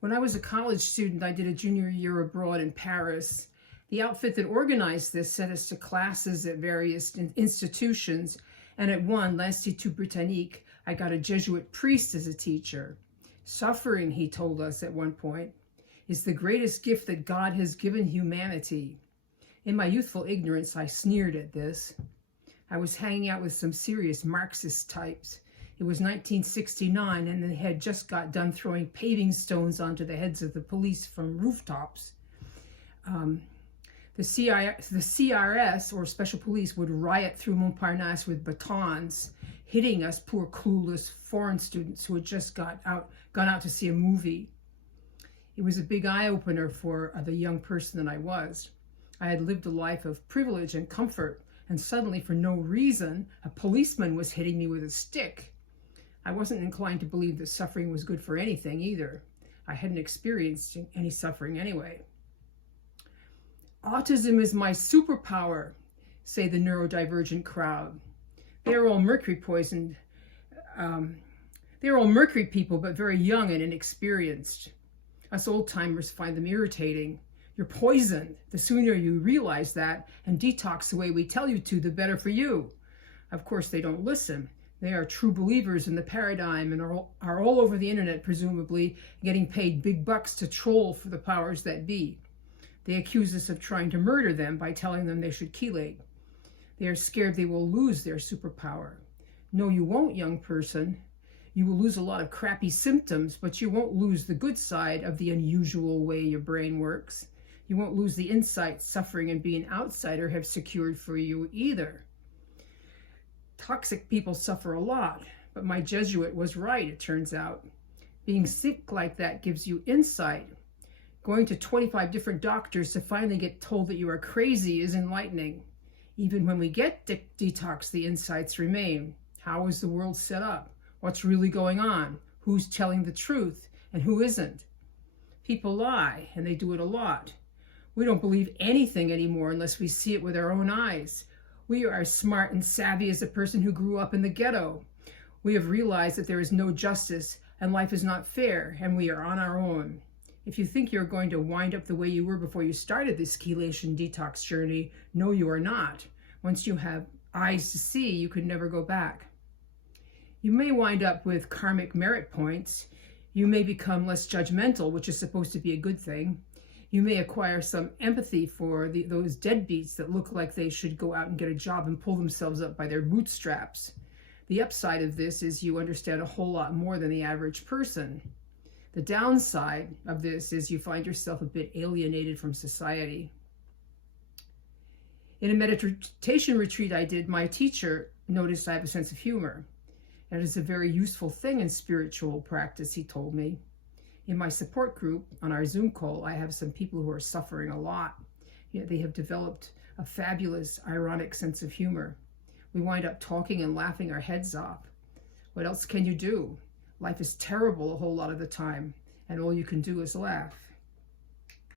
When I was a college student, I did a junior year abroad in Paris. The outfit that organized this sent us to classes at various institutions, and at one, l'Institut Britannique, I got a Jesuit priest as a teacher. Suffering, he told us at one point, is the greatest gift that God has given humanity. In my youthful ignorance, I sneered at this. I was hanging out with some serious Marxist types. It was 1969, and they had just got done throwing paving stones onto the heads of the police from rooftops. The CRS, or Special Police, would riot through Montparnasse with batons, hitting us poor clueless foreign students who had just gone out to see a movie. It was a big eye-opener for the young person that I was. I had lived a life of privilege and comfort, and suddenly, for no reason, a policeman was hitting me with a stick. I wasn't inclined to believe that suffering was good for anything either. I hadn't experienced any suffering anyway. Autism is my superpower, say the neurodivergent crowd. They're all mercury poisoned. They're all mercury people, but very young and inexperienced. Us old-timers find them irritating. You're poisoned. The sooner you realize that and detox the way we tell you to, the better for you. Of course, they don't listen. They are true believers in the paradigm and are all over the internet, presumably, getting paid big bucks to troll for the powers that be. They accuse us of trying to murder them by telling them they should chelate. They are scared they will lose their superpower. No, you won't, young person. You will lose a lot of crappy symptoms, but you won't lose the good side of the unusual way your brain works. You won't lose the insight suffering and being an outsider have secured for you either. Toxic people suffer a lot, but my Jesuit was right, it turns out. Being sick like that gives you insight. Going to 25 different doctors to finally get told that you are crazy is enlightening. Even when we get detox, the insights remain. How is the world set up? What's really going on? Who's telling the truth and who isn't? People lie, and they do it a lot. We don't believe anything anymore unless we see it with our own eyes. We are as smart and savvy as a person who grew up in the ghetto. We have realized that there is no justice and life is not fair, and we are on our own. If you think you're going to wind up the way you were before you started this chelation detox journey, no, you are not. Once you have eyes to see, you could never go back. You may wind up with karmic merit points. You may become less judgmental, which is supposed to be a good thing. You may acquire some empathy for those deadbeats that look like they should go out and get a job and pull themselves up by their bootstraps. The upside of this is you understand a whole lot more than the average person. The downside of this is you find yourself a bit alienated from society. In a meditation retreat I did, my teacher noticed I have a sense of humor. That is a very useful thing in spiritual practice, he told me. In my support group, on our Zoom call, I have some people who are suffering a lot. Yet they have developed a fabulous, ironic sense of humor. We wind up talking and laughing our heads off. What else can you do? Life is terrible a whole lot of the time, and all you can do is laugh.